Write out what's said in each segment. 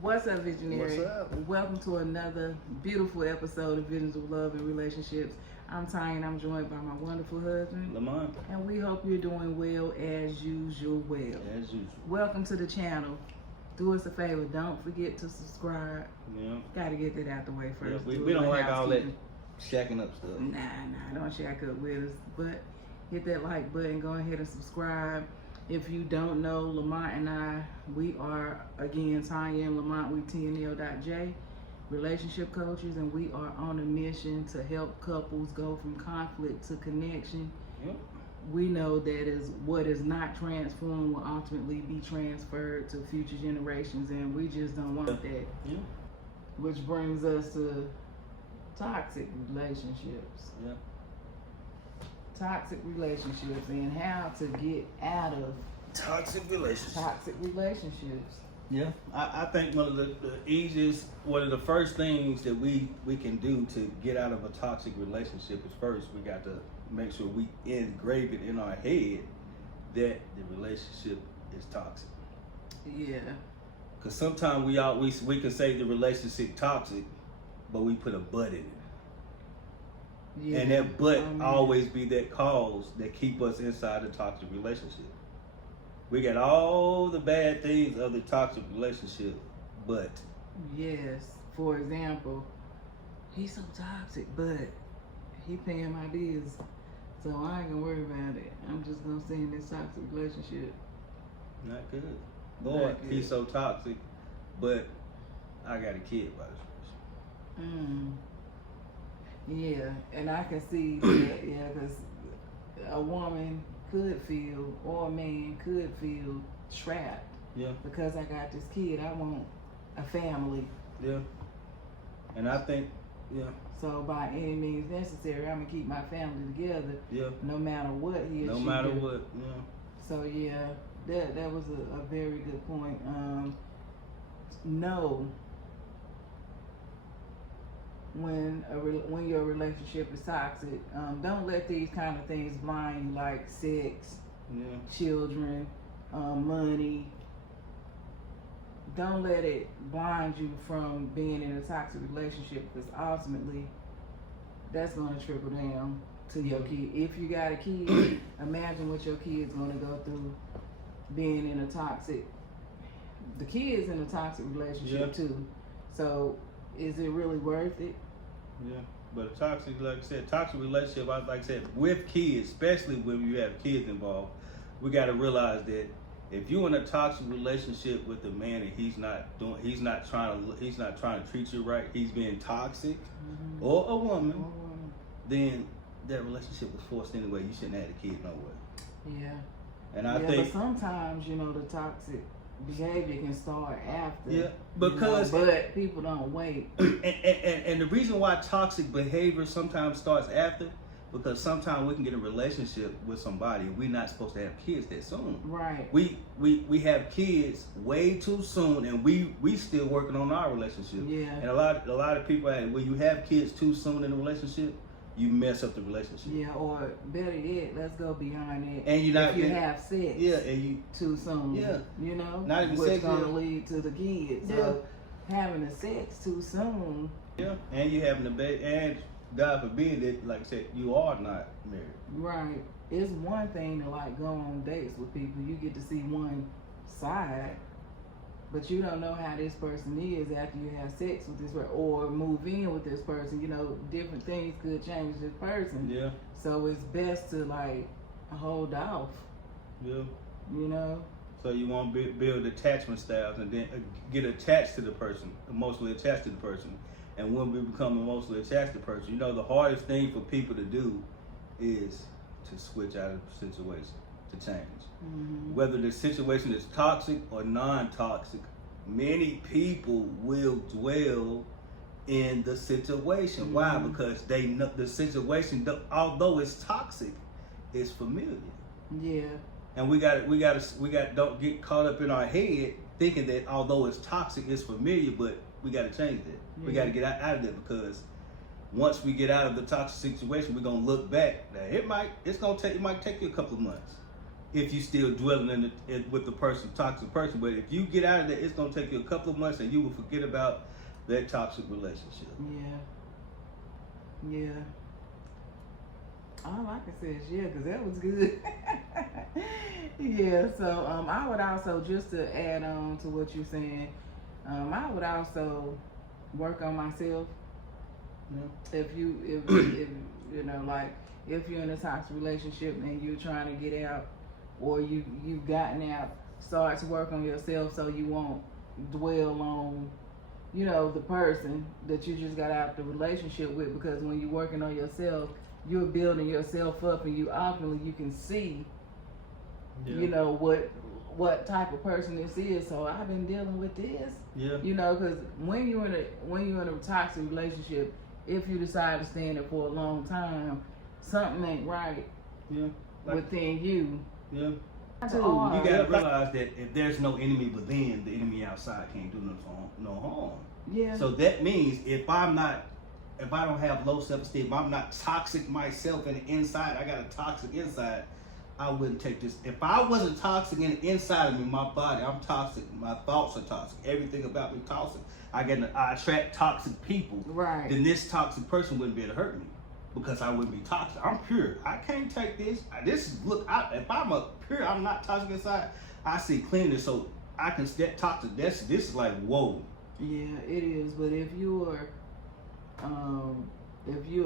What's up, Visionary? What's up? Welcome to another beautiful episode of Visions of Love and Relationships. I'm Ty and I'm joined by my wonderful husband. Lamont. And we hope you're doing well as usual. As usual. Welcome to the channel. Do us a favor, don't forget to subscribe. Yeah. Gotta get that out the way Yeah, first. we don't like all that shacking up stuff. Nah, don't shack up with us. But hit that like button, go ahead and subscribe. If you don't know, Lamont and I, we are, again, Tanya and Lamont, we TNL.J, relationship coaches, and we are on a mission to help couples go from conflict to connection. Yep. We know that is what is not transformed will ultimately be transferred to future generations, and we just don't want that. Yeah. Which brings us to toxic relationships. Yeah. Toxic relationships and how to get out of Toxic relationships. toxic relationships. Yeah. I think one of the easiest, one of the first things that we can do to get out of a toxic relationship is first we got to make sure we engrave it in our head that the relationship is toxic. Yeah. Because sometimes we can say the relationship toxic, but we put a but in it. Yeah. And that but always be that cause that keep us inside a toxic relationship. We got all the bad things of the toxic relationship, but Yes. For example, he's so toxic, but he paying my bills, so I ain't gonna worry about it. I'm just gonna stay in this toxic relationship. not good. Or Not good. he's so toxic, but I got a kid by this person. Yeah, and I can see that, yeah, because a woman could feel, or a man could feel trapped. Yeah, Because I got this kid, I want a family. yeah. And I think, yeah, So by any means necessary, I'm gonna keep my family together, yeah. no matter what he or No she matter do. what, yeah. So yeah, that was a very good point. No. When your relationship is toxic, don't let these kind of things blind you, like sex, Yeah, children, money. Don't let it blind you from being in a toxic relationship, because ultimately that's going to trickle down to your kid. If you got a kid, imagine what your kid's going to go through being in a toxic, the kid's in a toxic relationship too. So is it really worth it? yeah. But a toxic, like I said, toxic relationship, like I said, with kids, especially when you have kids involved, we got to realize that if you're in a toxic relationship with a man and he's not trying to treat you right, he's being toxic, or a woman, then that relationship was forced anyway. You shouldn't have had a kid no way. Yeah. And I But think, sometimes, the toxic behavior can start after. yeah, because but people don't wait. and the reason why toxic behavior sometimes starts after, because sometimes we can get in a relationship with somebody and we're not supposed to have kids that soon. Right. We have kids way too soon, and we still working on our relationship. Yeah. And a lot of people, when you have kids too soon in a relationship, you mess up the relationship. Yeah, or better yet, let's go beyond that. And you're not if you getting- have sex. Yeah, and you Too soon. Yeah. Not even which sex, gonna yeah. lead to the kids. So having the sex too soon. yeah, and you having a baby, and God forbid that, like I said, you are not married. Right. It's one thing to go on dates with people. You get to see one side, but you don't know how this person is after you have sex with this person or move in with this person. Different things could change this person. Yeah, So it's best to hold off. yeah. So you want to build attachment styles and then get attached to the person, emotionally attached to the person. And when we become emotionally attached to the person, the hardest thing for people to do is to switch out of the situation, to change. Mm-hmm. Whether the situation is toxic or non-toxic, many people will dwell in the situation. Mm-hmm. Why? Because they know the situation, although it's toxic, is familiar. Yeah. And we got don't get caught up in our head thinking that although it's toxic, it's familiar, but we got to change that. Yeah. We got to get out of that, because once we get out of the toxic situation, we're gonna look back. Now it might take you a couple of months. if you still dwelling with the person, toxic person. But if you get out of there, it's gonna take you a couple of months, and you will forget about that toxic relationship. Yeah. All I can say is yeah, because that was good. Yeah, so I would also, just to add on to what you're saying, I would also work on myself. Yeah. If you know, like, if you're in a toxic relationship and you're trying to get out, or you've gotten out, start to work on yourself so you won't dwell on, you know, the person that you just got out the relationship with. Because when you're working on yourself, you're building yourself up, and you can see, you know, what type of person this is. So I've been dealing with this. Yeah. You know, because when you're in a toxic relationship, if you decide to stay in it for a long time, something ain't right. Yeah. Within you. Yeah. Too, you gotta realize that if there's no enemy within, the enemy outside can't do no harm. Yeah. So that means if I don't have low self-esteem, if I'm not toxic myself in the inside, I got a toxic inside, I wouldn't take this. If I wasn't toxic in the inside of me, my body, I'm toxic, my thoughts are toxic, everything about me toxic, I attract toxic people. Right. Then this toxic person wouldn't be able to hurt me, because I wouldn't be toxic. I'm pure. I can't take this. If I'm not toxic inside, I see cleanness, so I can step toxic. This is like, whoa. Yeah, it is. But if you're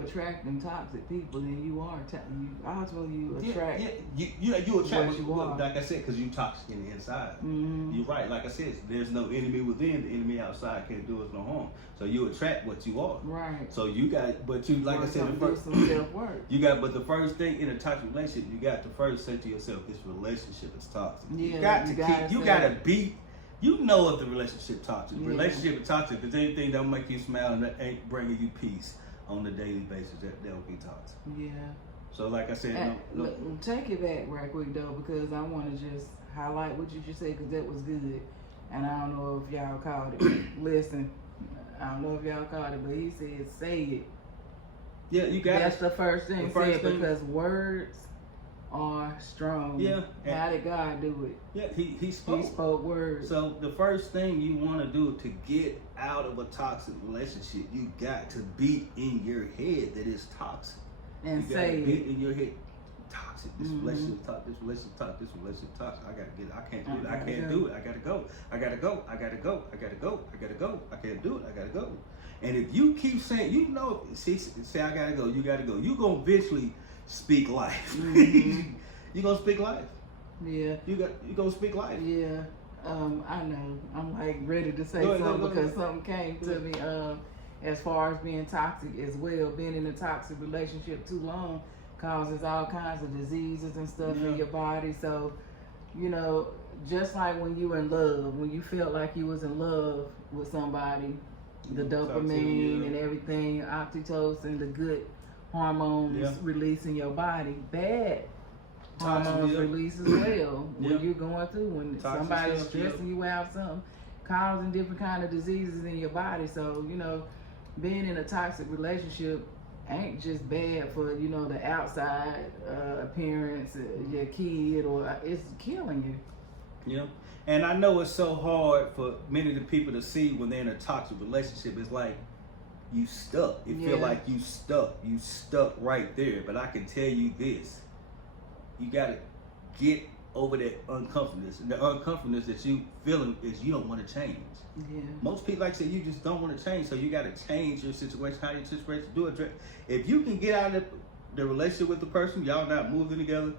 attracting toxic people, then you ultimately attract. You attract what you want. Like I said, because you toxic in the inside. Mm-hmm. You're right. Like I said, there's no enemy within. The enemy outside can't do us no harm. So you attract what you are. Right. So you got, but you, like I said, the first some self-work. but the first thing in a toxic relationship, you got to first say to yourself, this relationship is toxic. Yeah, You gotta beat. You know if the relationship toxic. Yeah. Relationship is toxic. If there's anything that'll make you smile and that ain't bringing you peace on a daily basis, that will be toxic. Yeah. So like I said, take it back right quick though, because I want to just highlight what you just said, because that was good. And I don't know if y'all caught it. Listen, I don't know if y'all caught it, but he said, say it. Yeah, you got That's the first thing said, thing. because words are strong. Yeah. How did God do it? Yeah, he spoke. He spoke words. So the first thing you want to do to get out of a toxic relationship, you got to beat in your head that it's toxic. And you say beat in your head, toxic. This Mm-hmm. relationship toxic. This relationship toxic. This relationship toxic. I gotta get it. I can't do it. I can't do it. I gotta go. I gotta go. I gotta go. I gotta go. I gotta go. I can't do it. I gotta go. And if you keep saying, say I gotta go, you gotta go, you're gonna eventually speak life. Mm-hmm. You're gonna speak life. Yeah. You gonna speak life. Yeah. I know. I'm like ready to say Go something ahead. because something came to me. As far as being toxic as well, being in a toxic relationship too long causes all kinds of diseases and stuff in your body. So, you know, just like when you were in love, when you felt like you was in love with somebody, the dopamine and everything, oxytocin, the good hormones release in your body, bad hormones release as well when you're going through, when somebody's stressing you out, something causing different kind of diseases in your body. So, you know, being in a toxic relationship ain't just bad for, you know, the outside appearance, your kid, or it's killing you. Yeah. And I know it's so hard for many of the people to see when they're in a toxic relationship. It's like you stuck. You feel like you stuck right there. But I can tell you this, you gotta get over that uncomfortableness. And the uncomfortableness that you feeling is you don't want to change. Yeah. Most people, like I said, you just don't want to change. So you gotta change your situation, how your situation do it. If you can get out of the relationship with the person, y'all not moving together,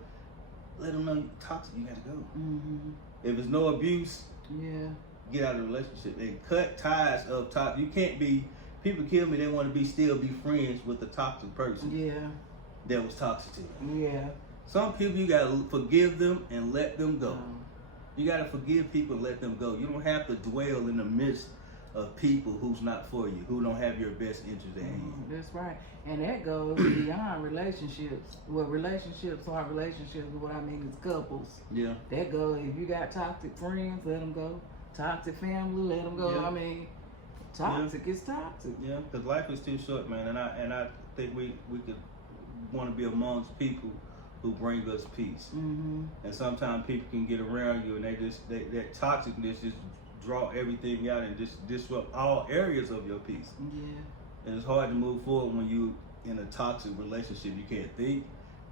let them know you're toxic, you gotta go. Mm-hmm. If there's no abuse, get out of the relationship and cut ties of toxic. You can't be, people kill me, they want to still be friends with the toxic person that was toxic to you. Yeah. Some people, you gotta forgive them and let them go. You gotta forgive people and let them go. You don't have to dwell in the midst of people who's not for you, who don't have your best interest at hand. That's right. And that goes beyond relationships. Well, relationships are relationships, but what I mean is couples. Yeah. That goes, if you got toxic friends, let them go. Toxic family, let them go. Yeah. I mean, toxic is toxic. Yeah, because life is too short, man. And I think we could want to be amongst people who bring us peace. Mm-hmm. And sometimes people can get around you and that toxicness just draw everything out and just disrupt all areas of your peace. Yeah. And it's hard to move forward when you in a toxic relationship. You can't think,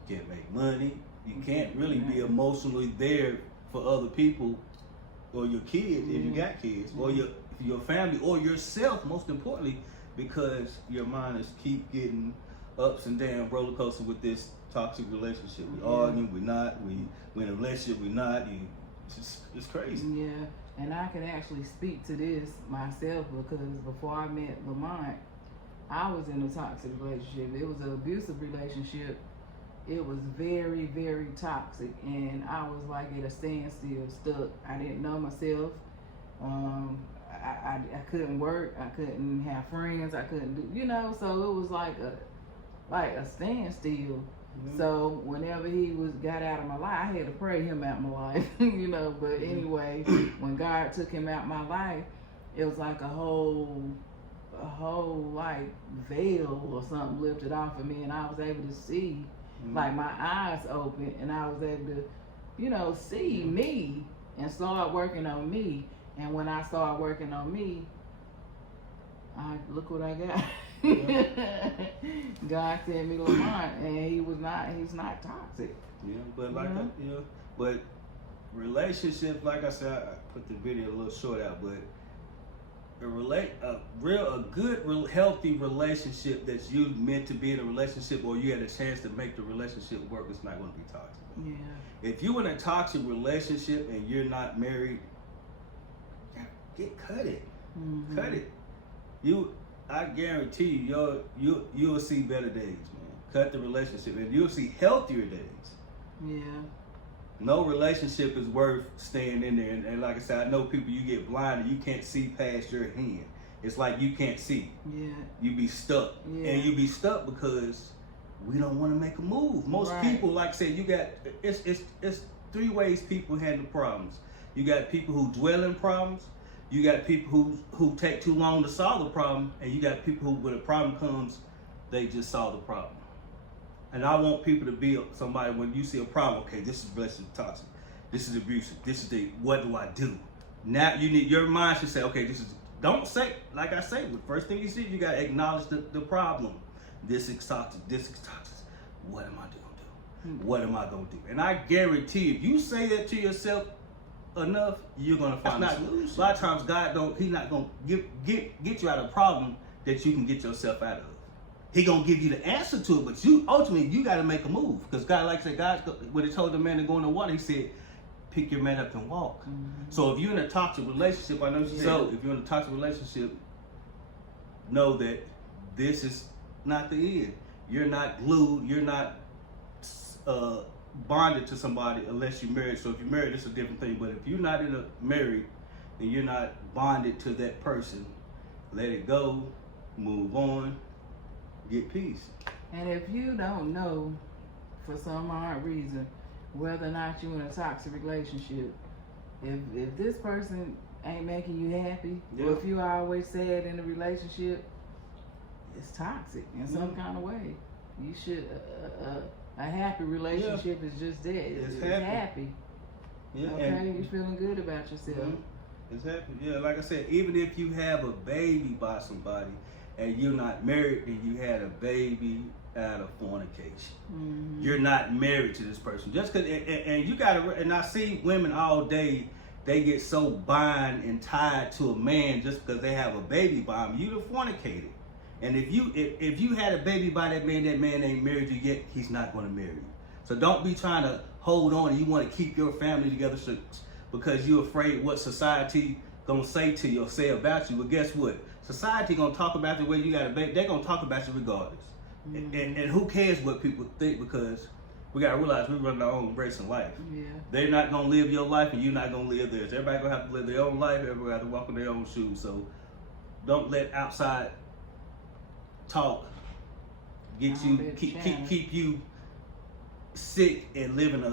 you can't make money, you can't really be emotionally there for other people or your kids if you got kids, or your family or yourself, most importantly, because your mind is keep getting ups and down, roller coaster with this toxic relationship. We argue, we not, we in a relationship, we not. It's crazy. Yeah, and I can actually speak to this myself because before I met Lamont, I was in a toxic relationship. It was an abusive relationship. It was very, very toxic, and I was like at a standstill, stuck. I didn't know myself. I couldn't work. I couldn't have friends. I couldn't do, so it was like a standstill. Mm-hmm. So whenever he got out of my life, I had to pray him out of my life, But anyway, when God took him out of my life, it was like a whole like veil or something lifted off of me, and I was able to see, like my eyes open, and I was able to, see me and start working on me. And when I started working on me, look what I got. God sent me Lamont, and he's not toxic. Yeah, but but relationships, like I said, I put the video a little short out, but a good healthy relationship that's you meant to be in a relationship, or you had a chance to make the relationship work, it's not going to be toxic. Yeah. If you're in a toxic relationship and you're not married, cut it. Mm-hmm. Cut it. I guarantee you'll see better days, man. Cut the relationship, and you'll see healthier days. Yeah. No relationship is worth staying in there. And like I said, I know people, you get blinded, you can't see past your hand. It's like you can't see. Yeah. You be stuck. Yeah. And you be stuck because we don't want to make a move. Most people, like I said, it's three ways people handle problems. You got people who dwell in problems, you got people who take too long to solve the problem, and you got people who, when a problem comes, they just solve the problem. And I want people to be somebody, when you see a problem, okay, this is relationship toxic, this is abusive, this is what do I do? Now your mind should say, okay, don't say, like I say, the first thing you see, you gotta acknowledge the problem. This is toxic, what am I gonna do? What am I gonna do? And I guarantee if you say that to yourself enough, you're gonna find a solution. A lot of times He's not gonna get you out of a problem that you can get yourself out of. He gonna give you the answer to it, but ultimately you gotta make a move. Because God, like I said, God, when he told the man to go in the water, he said, pick your man up and walk. Mm-hmm. So if you're in a toxic relationship, I know you said, if you're in a toxic relationship, know that this is not the end. You're not glued, you're not bonded to somebody unless you're married. So if you're married, it's a different thing. But if you're not married and you're not bonded to that person, let it go, move on, get peace. And if you don't know, for some odd reason, whether or not you're in a toxic relationship, if this person ain't making you happy, or if you always sad in a relationship, it's toxic in some kind of way. You should a happy relationship is just that. It's happy. Yeah. Okay, you're feeling good about yourself. Mm-hmm. It's happy. Yeah, like I said, even if you have a baby by somebody and you're not married and you had a baby out of fornication, you're not married to this person. Just cause, and you gotta, and I see women all day, they get so bind and tied to a man just because they have a baby by him. You've fornicated. And if you had a baby by that man ain't married you yet, he's not going to marry you. So don't be trying to hold on and you want to keep your family together because you're afraid what society going to say to you or say about you. But guess what? Society going to talk about the way you got a baby. They're going to talk about you regardless. Mm-hmm. And who cares what people think, because we got to realize we run our own race in life. Yeah. They're not going to live your life and you're not going to live theirs. Everybody going to have to live their own life. Everybody have to walk in their own shoes. So don't let outside talk get you keep you sick and living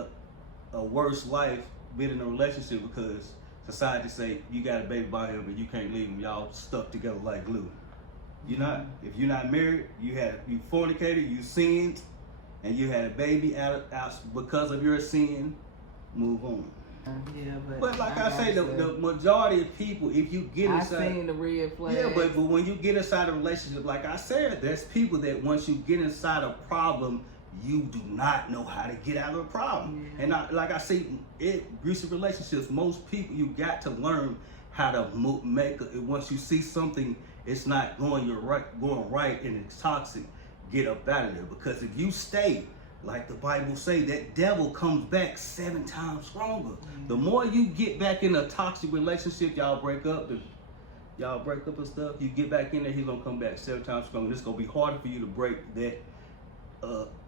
a worse life, being in a relationship because society say you got a baby by him but you can't leave him, y'all stuck together like glue. You're not. If you're not married, you fornicated, you sinned, and you had a baby out because of your sin, move on. Yeah, But like I say, gotta the majority of people, if you get I inside, seen the red flag. yeah, but when you get inside a relationship, like I said, there's people that once you get inside a problem, you do not know how to get out of a problem. Yeah. And like I say, abusive relationships, most people, you got to learn how to make it. Once you see something, it's not going right, and it's toxic, get up out of there. Because if you stay, like the Bible say, that devil comes back 7 times stronger. The more you get back in a toxic relationship, y'all break up and stuff, you get back in there, he's gonna come back 7 times stronger. It's gonna be harder for you to break that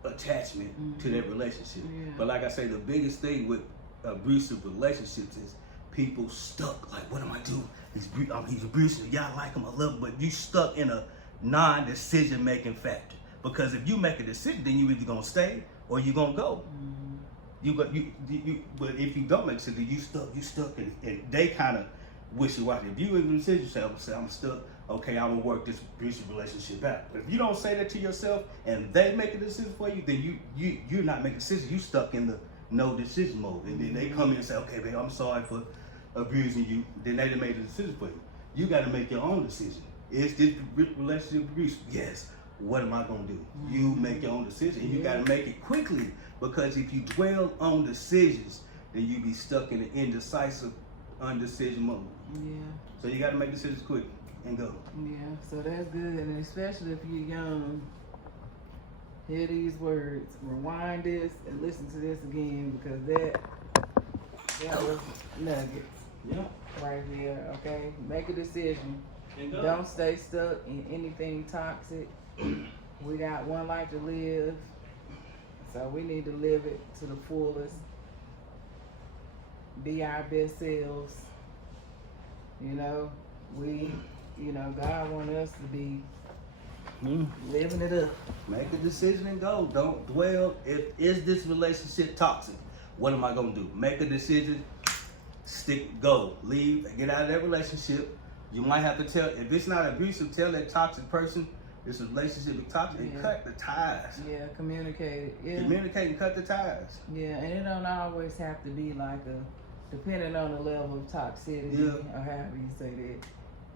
attachment to that relationship. Yeah. But like I say, the biggest thing with abusive relationships is people stuck. Like, what am I doing? He's abusive. Y'all like him, I love him, but you stuck in a non-decision making factor. Because if you make a decision, then you either gonna stay or you gonna go. But if you don't make a decision, you stuck, and they kind of wishy-washy. If you in the decision, say I'm stuck. Okay, I'm gonna work this abusive relationship out. But if you don't say that to yourself and they make a decision for you, then you're not making a decision. You stuck in the no decision mode, and then they come in and say, okay, babe, I'm sorry for abusing you. Then they done made a decision for you. You got to make your own decision. Is this relationship abuse? Yes. What am I gonna do? You make your own decision. You got to make it quickly, because if you dwell on decisions, then you be stuck in the indecisive, undecision mode. Yeah. So you got to make decisions quick and go. Yeah, so that's good, and especially if you're young, hear these words, rewind this and listen to this again, because that was nuggets Yeah. right here. Okay, make a decision. And go. Don't stay stuck in anything toxic. We got one life to live, so we need to live it to the fullest. Be our best selves. God wants us to be living it up. Make a decision and go. Don't dwell. Is this relationship toxic? What am I gonna do? Make a decision. Go. Leave. Get out of that relationship. You might have to tell, if it's not abusive, tell that toxic person this relationship is toxic, and cut the ties. Yeah, communicate it. Yeah. Communicate and cut the ties. Yeah, and it don't always have to be like depending on the level of toxicity, or however you say that.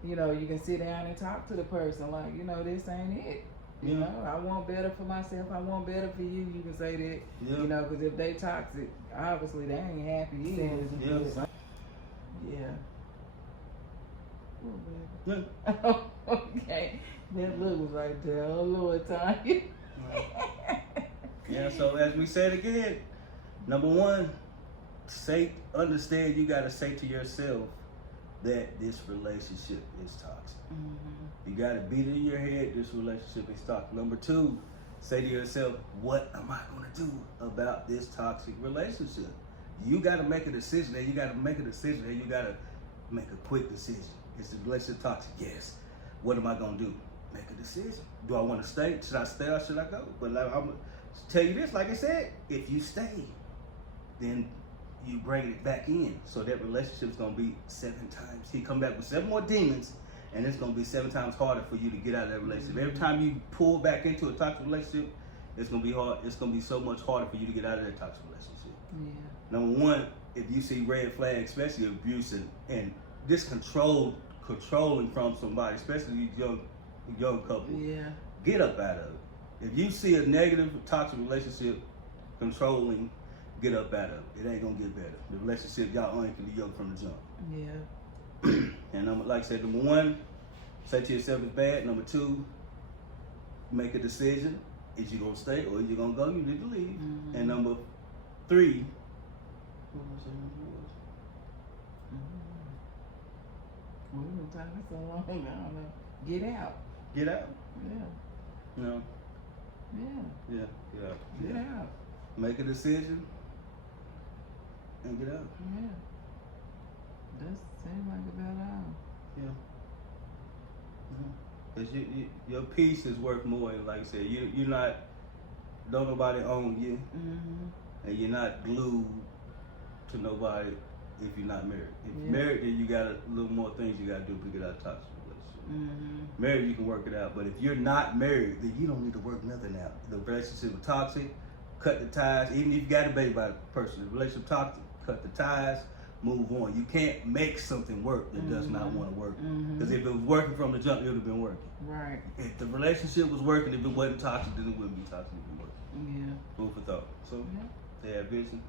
You can sit down and talk to the person like, this ain't it. I want better for myself. I want better for you. You can say that. Yeah. Because if they toxic, obviously they ain't happy either. Yeah. Oh, okay. That look was right there. Oh, Lord, Tanya. Yeah, so as we said again, number one, understand you got to say to yourself that this relationship is toxic. You got to beat it in your head, this relationship is toxic. Number two, say to yourself, what am I going to do about this toxic relationship? You got to make a decision, and you got to make a decision, and you got to make a quick decision. Is the relationship toxic? Yes. What am I going to do? Make a decision. Do I want to stay? Should I stay or should I go? But I'm going to tell you this, like I said, if you stay, then you bring it back in. So that relationship's going to be 7 times. He come back with 7 more demons, and it's going to be 7 times harder for you to get out of that relationship. Every time you pull back into a toxic relationship, it's going to be hard. It's going to be so much harder for you to get out of that toxic relationship. Yeah. Number one, if you see red flags, especially abuse and this controlling from somebody, especially these young couple, get up out of it. If you see a negative, toxic relationship, controlling, get up out of it. It ain't gonna get better. The relationship y'all ain't gonna be young from the jump. Yeah. And like I said, number one, say to yourself it's bad. Number two, make a decision. Is you gonna stay or is you gonna go? You need to leave. And number three, We've been talking so long, I don't know. Get out. get out. Yeah. No. Yeah. Yeah. Get out. Make a decision and get out. Yeah. That seems like about all. Yeah. Cause your peace is worth more. And like I said, you're not. Don't nobody own you, and you're not glued to nobody if you're not married. If you're married, then you got a little more things you got to do to get out of toxic relationship. Married, you can work it out, but if you're not married, then you don't need to work nothing out. The relationship is toxic. cut the ties. Even if you got a baby by the person, the relationship toxic, cut the ties, move on. You can't make something work that does not want to work. Because if it was working from the jump, it would have been working. Right. If the relationship was working, if it wasn't toxic, then it wouldn't be toxic. It would work. Yeah. Food for thought. So they have vision.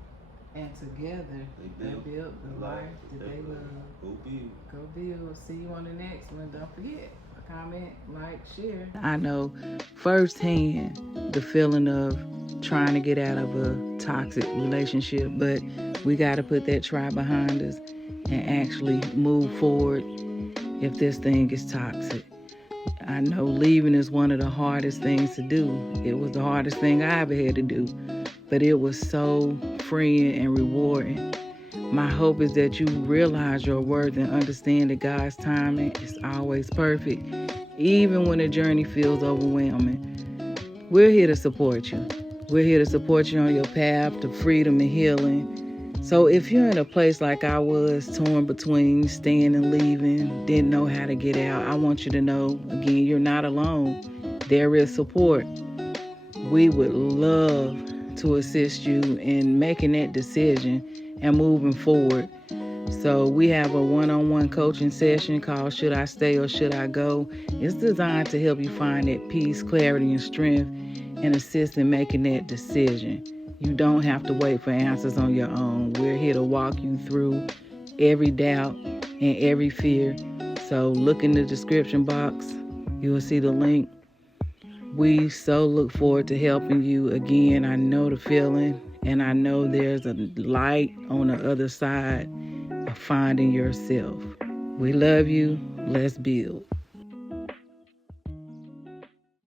And together they build the life that they love. Go build. Go build. See you on the next one. Don't forget. Comment, like, share. I know firsthand the feeling of trying to get out of a toxic relationship, but we got to put that try behind us and actually move forward if this thing is toxic. I know leaving is one of the hardest things to do. It was the hardest thing I ever had to do, but it was so freeing and rewarding. My hope is that you realize your worth and understand that God's timing is always perfect, even when the journey feels overwhelming. We're here to support you. We're here to support you on your path to freedom and healing. So if you're in a place like I was, torn between staying and leaving, didn't know how to get out, I want you to know, again, you're not alone. There is support. We would love to assist you in making that decision and moving forward. So we have a one-on-one coaching session called Should I Stay or Should I Go? It's designed to help you find that peace, clarity, and strength and assist in making that decision. You don't have to wait for answers on your own. We're here to walk you through every doubt and every fear. So look in the description box. You will see the link. We so look forward to helping you. Again, I know the feeling. And I know there's a light on the other side of finding yourself. We love you. Let's build.